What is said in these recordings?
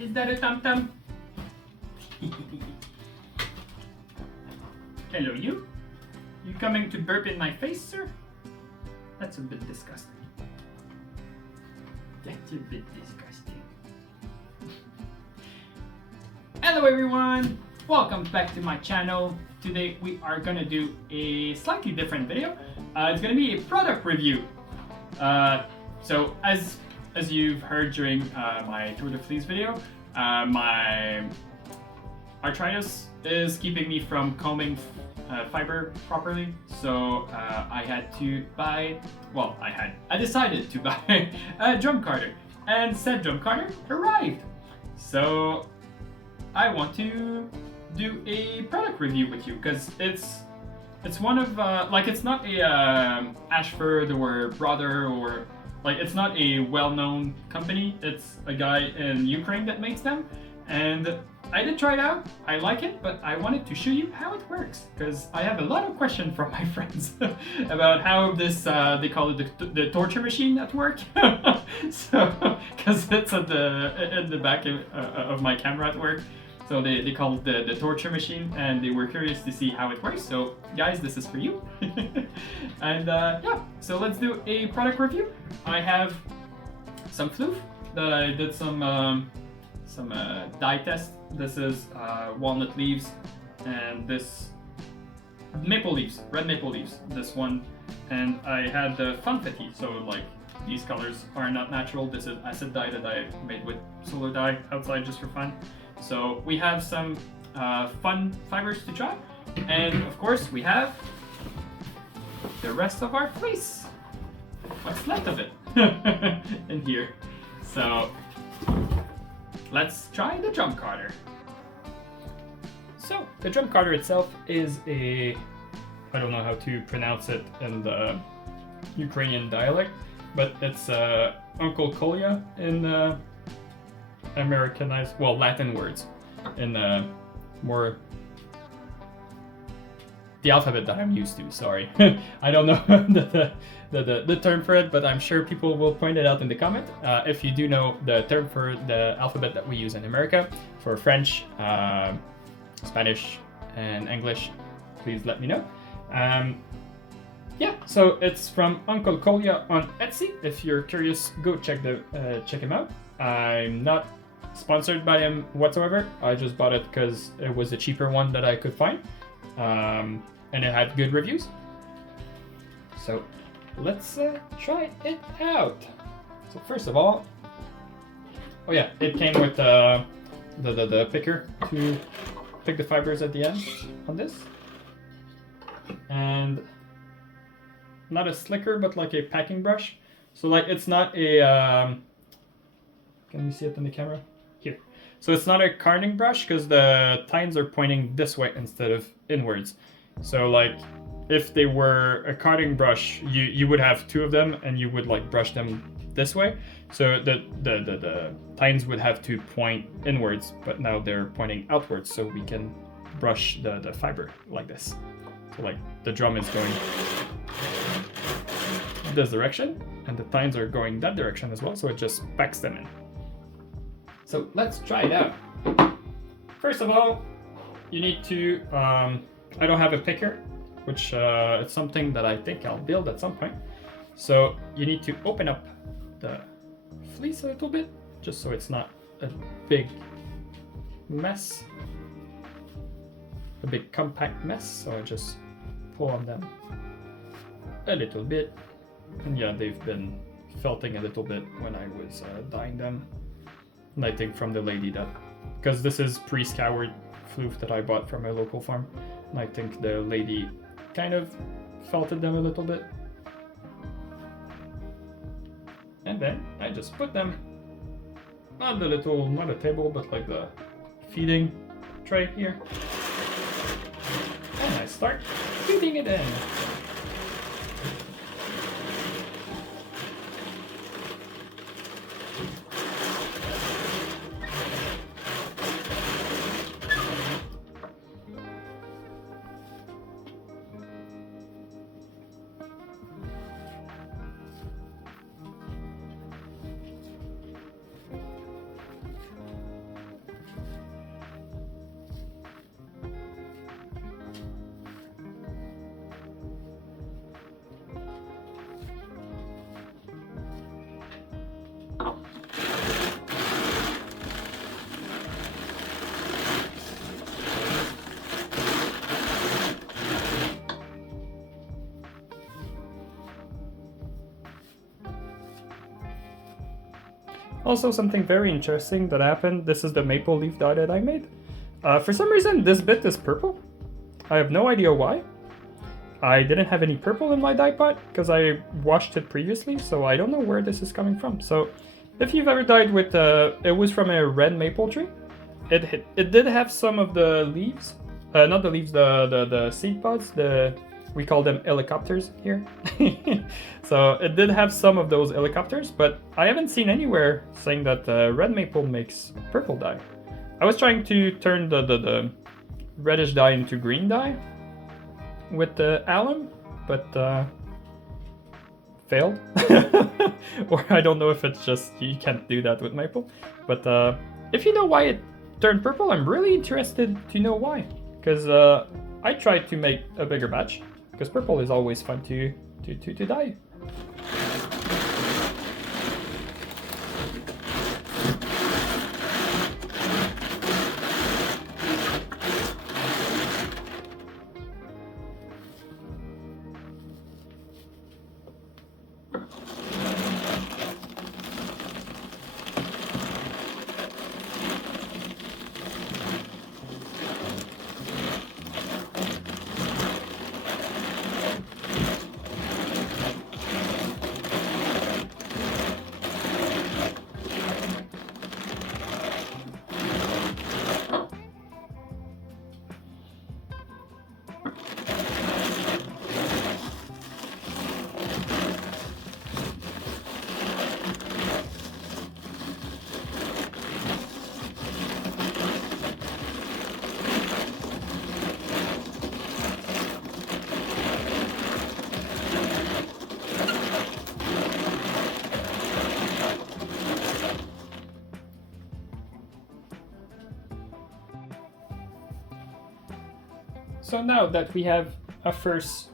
Is that a tum-tum? Hello, you? You coming to burp in my face, sir? That's a bit disgusting. That's a bit disgusting. Hello everyone! Welcome back to my channel. Today we are gonna do a slightly different video. It's gonna be a product review. So as you've heard during my Tour de Fleece video, my arthritis is keeping me from combing fiber properly. So I decided to buy a drum carder, and said drum carder arrived. So I want to do a product review with you because it's one of it's not a Ashford or Brother, or like it's not a well-known company. It's a guy in Ukraine that makes them, and I did try it out. I like it, but I wanted to show you how it works because I have a lot of questions from my friends about how this they call it the torture machine at work. So because it's at in the back of my camera at work. So they call it the torture machine, and they were curious to see how it works. So guys, this is for you. And yeah, so let's do a product review. I have some floof that I did some dye test. This is walnut leaves, and this maple leaves, red maple leaves, this one. And I had the funfetti, so like these colors are not natural. This is acid dye that I made with solar dye outside just for fun. So we have some fun fibers to try, and of course we have the rest of our fleece. What's left of it in here. So let's try the drum carder. So the drum carder itself is I don't know how to pronounce it in the Ukrainian dialect, but it's Uncle Kolya in Americanized, well, Latin words in more the alphabet that I'm used to. Sorry, I don't know the term for it, but I'm sure people will point it out in the comment. If you do know the term for the alphabet that we use in America for French, Spanish, and English, please let me know. Yeah, so it's from Uncle Kolya on Etsy. If you're curious, go check him out. I'm not sponsored by him whatsoever. I just bought it because it was a cheaper one that I could find, and it had good reviews. So let's try it out. So first of all, oh yeah, it came with the picker to pick the fibers at the end on this, and not a slicker, but like a packing brush. So like it's not a can you see it in the camera? Here. So it's not a carding brush because the tines are pointing this way instead of inwards. So like if they were a carding brush, you would have two of them and you would like brush them this way. So the tines would have to point inwards, but now they're pointing outwards, so we can brush the fiber like this. So like the drum is going this direction and the tines are going that direction as well, so it just packs them in. So let's try it out. First of all, you need to, I don't have a picker, which it's something that I think I'll build at some point. So you need to open up the fleece a little bit, just so it's not a big mess, a big compact mess. So I just pull on them a little bit. And yeah, they've been felting a little bit when I was dyeing them. And I think from the lady that, because this is pre-scoured floof that I bought from a local farm, and I think the lady kind of felted them a little bit. And then I just put them on the little, not a table, but like the feeding tray here. And I start feeding it in. also something very interesting that happened. This is the maple leaf dye that I made. For some reason, this bit is purple. I have no idea why. I didn't have any purple in my dye pot because I washed it previously, so I don't know where this is coming from. So if you've ever dyed with, it was from a red maple tree. It did have some of the leaves, not the leaves, the seed pods, we call them helicopters here. So it did have some of those helicopters, but I haven't seen anywhere saying that red maple makes purple dye. I was trying to turn the reddish dye into green dye with the alum, but failed. Or I don't know if it's just you can't do that with maple. But if you know why it turned purple, I'm really interested to know why. Because I tried to make a bigger batch, because purple is always fun to dye. So now that we have a first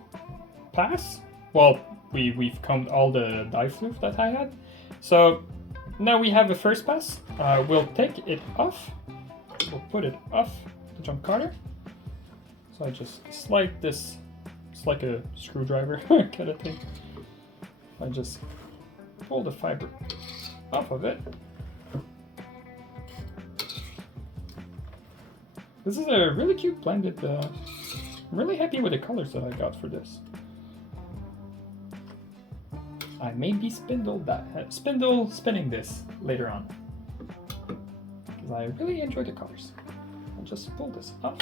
pass, well, we've combed all the dye fluff that I had. So now we have a first pass. We'll take it off. We'll put it off the jump carder. So I just slide this. It's like a screwdriver kind of thing. I just pull the fiber off of it. This is a really cute blended. I'm really happy with the colors that I got for this. I may be spindle spinning this later on, because I really enjoy the colors. I'll just pull this off.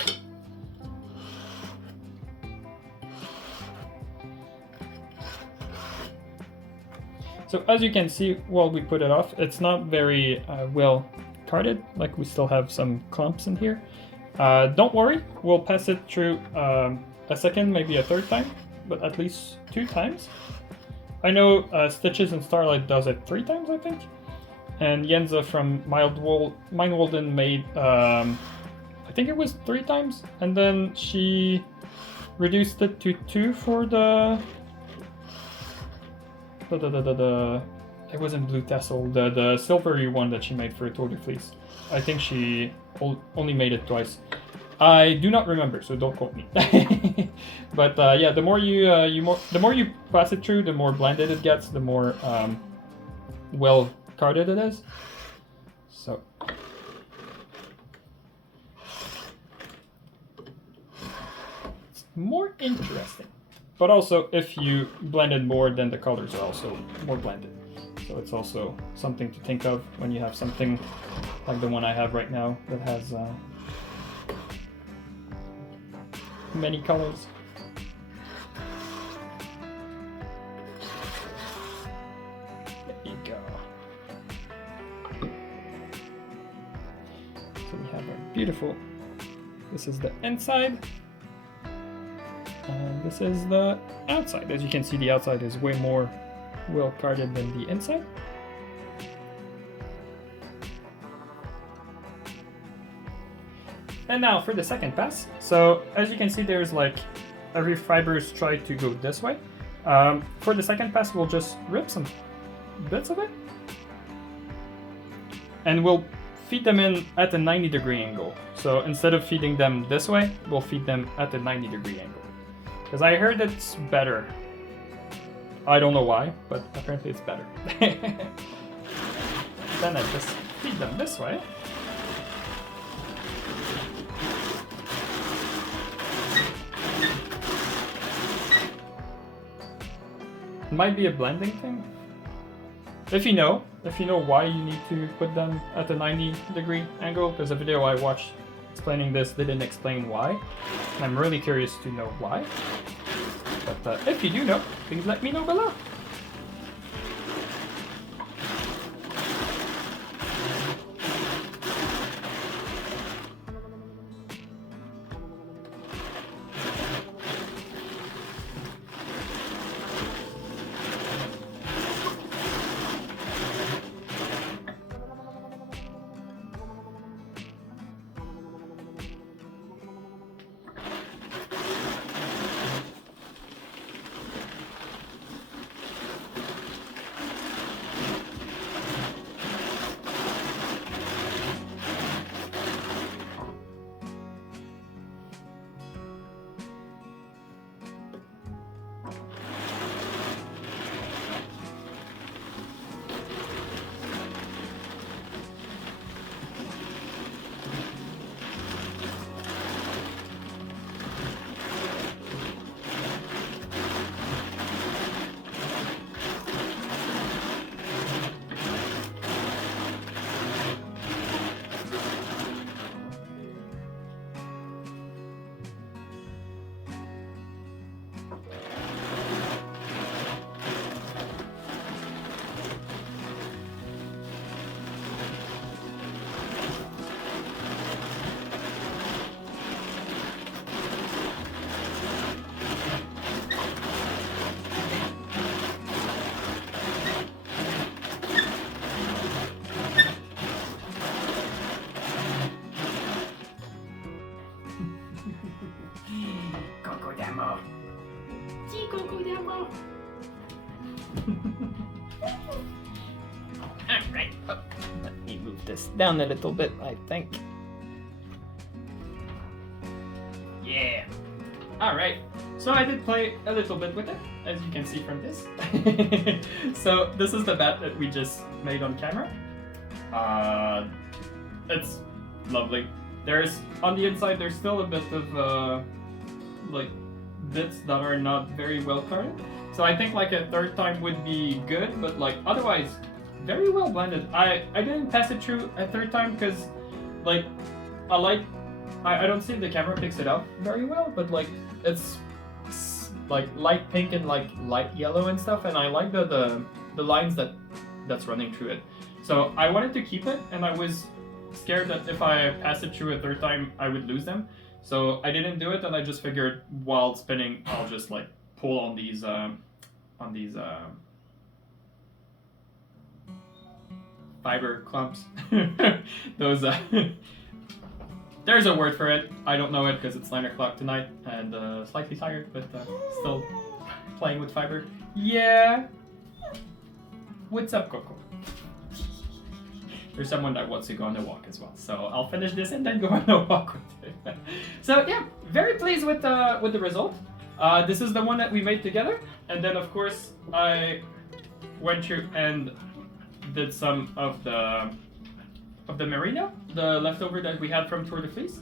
So as you can see, while we put it off, it's not very well carded. Like, we still have some clumps in here. Don't worry, we'll pass it through a second, maybe a third time, but at least 2 times. I know Stitches and Starlight does it 3 times, I think. And Yenza from Mindwolden made, I think it was 3 times, and then she reduced it to 2 for the it wasn't Blue Tassel, the silvery one that she made for Tour de Fleece. I think she only made it twice. I do not remember, so don't quote me. But yeah, the more you pass it through, the more blended it gets, the more well carded it is. So it's more interesting. But also, if you blend it more, then the colors are also more blended. So it's also something to think of when you have something like the one I have right now that has many colors. There you go. So we have our beautiful, this is the inside, and this is the outside. As you can see, the outside is way more well carded than the inside. And now for the second pass. So as you can see, there's like every fibers try to go this way. For the second pass, we'll just rip some bits of it, and we'll feed them in at a 90-degree angle. So instead of feeding them this way, we'll feed them at a 90-degree angle. Because I heard it's better. I don't know why, but apparently it's better. then I just feed them this way. It might be a blending thing. If you know why you need to put them at a 90-degree angle, because the video I watched explaining this didn't explain why, and I'm really curious to know why. But if you do know, please let me know below. Alright, let me move this down a little bit, I think. Yeah. Alright, so I did play a little bit with it, as you can see from this. So this is the bat that we just made on camera. It's lovely. On the inside, there's still a bit of like bits that are not very well carded. So I think like a third time would be good, but like otherwise, very well blended. I didn't pass it through a third time because like I don't see if the camera picks it up very well, but like it's like light pink and like light yellow and stuff, and I like the lines that's running through it. So I wanted to keep it, and I was scared that if I pass it through a third time, I would lose them. So I didn't do it, and I just figured while spinning, I'll just like pull on these fiber clumps. Those there's a word for it. I don't know it because it's 9 o'clock tonight and slightly tired, but still playing with fiber. Yeah. What's up, Coco? There's someone that wants to go on a walk as well, so I'll finish this and then go on a walk with it. So yeah, very pleased with the result. This is the one that we made together, and then of course I went through and did some of the merino, the leftover that we had from Tour de Fleece.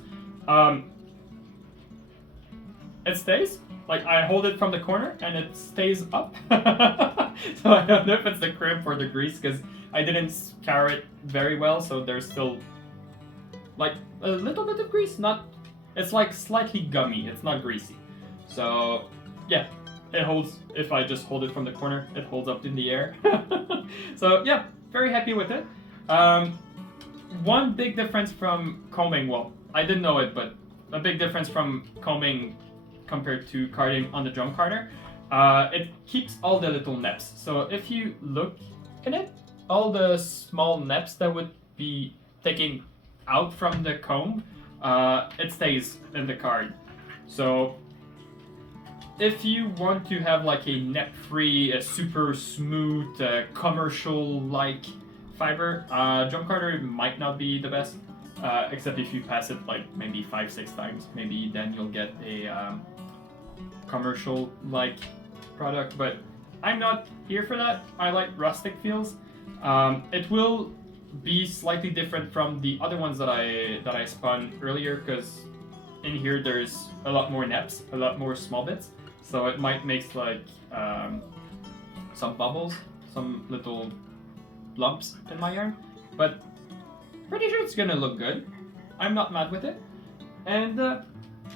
It stays. Like I hold it from the corner and it stays up. So I don't know if it's the crimp or the grease because I didn't scour it very well, so there's still like a little bit of grease. It's like slightly gummy. It's not greasy. So yeah, it holds. If I just hold it from the corner, it holds up in the air. So yeah, very happy with it. One big difference from combing, well, I didn't know it, but a big difference from combing compared to carding on the drum carder, it keeps all the little neps. So if you look in it, all the small neps that would be taken out from the comb, it stays in the card. So if you want to have like a net-free, a super smooth, commercial-like fiber, drum carder might not be the best, except if you pass it like maybe 5-6 times. Maybe then you'll get a commercial-like product, but I'm not here for that. I like rustic feels. It will be slightly different from the other ones that I spun earlier, because in here there's a lot more neps, a lot more small bits, so it might make like some bubbles, some little lumps in my yarn, but pretty sure it's gonna look good. I'm not mad with it. And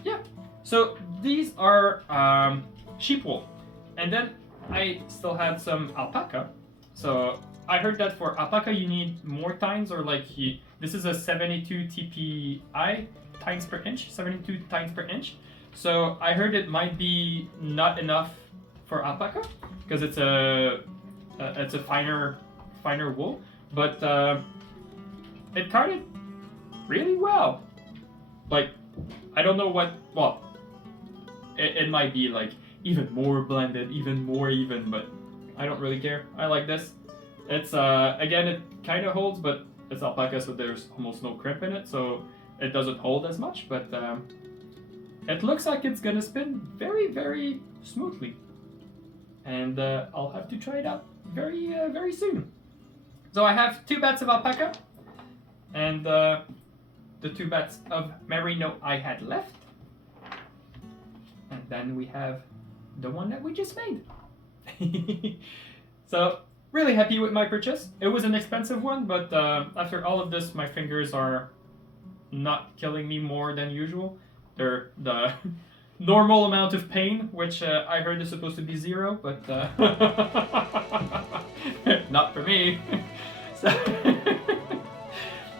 yeah, so these are sheep wool. And then I still had some alpaca. So I heard that for alpaca you need more tines, or like this is a 72 TPI tines per inch, 72 tines per inch. So I heard it might be not enough for alpaca because it's a finer wool, but it carded really well. Like, I don't know what, well, it might be like even more blended, even more even, but I don't really care. I like this. It's again, it kind of holds, but it's alpaca, so there's almost no crimp in it, so it doesn't hold as much, but it looks like it's gonna spin very, very smoothly. And I'll have to try it out very soon. So I have 2 batts of alpaca, and the 2 batts of merino I had left. And then we have the one that we just made. So, really happy with my purchase. It was an expensive one, but after all of this, my fingers are not killing me more than usual. They're the normal amount of pain, which I heard is supposed to be 0, but not for me. So,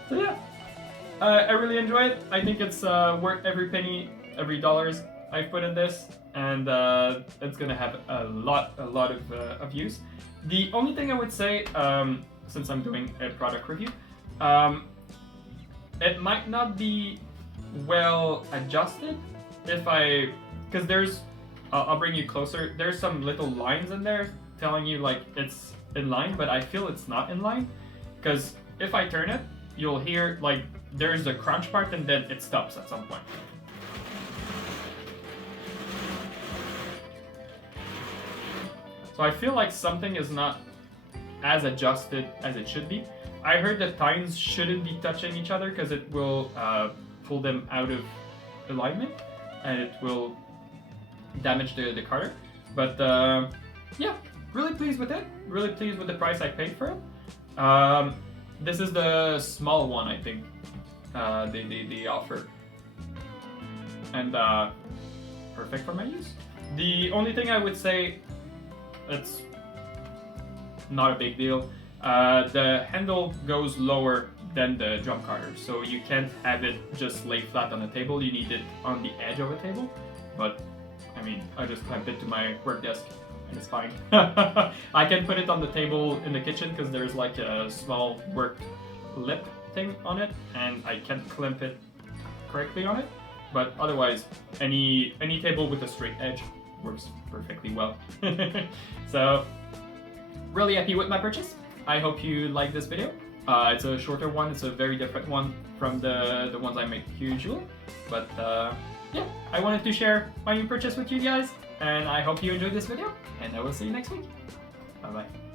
so yeah, I really enjoy it. I think it's worth every penny, every dollars I've put in this, and it's gonna have a lot of use. The only thing I would say, since I'm doing a product review, it might not be well adjusted because there's, I'll bring you closer, there's some little lines in there telling you like it's in line, but I feel it's not in line, because if I turn it, you'll hear like there's the crunch part and then it stops at some point. So I feel like something is not as adjusted as it should be. I heard that tines shouldn't be touching each other because it will pull them out of alignment and it will damage the carder. But yeah, really pleased with it. Really pleased with the price I paid for it. This is the small one, I think, they offer. And perfect for my use. The only thing I would say, it's not a big deal. The handle goes lower than the drum carder, so you can't have it just lay flat on the table. You need it on the edge of a table. But I mean, I just clamp it to my work desk and it's fine. I can put it on the table in the kitchen because there's like a small work lip thing on it, and I can't clamp it correctly on it. But otherwise, any table with a straight edge works perfectly well. So, really happy with my purchase. I hope you like this video. It's a shorter one. It's a very different one from the ones I make usually. But yeah, I wanted to share my new purchase with you guys, and I hope you enjoyed this video, and I will see you next week. Bye bye.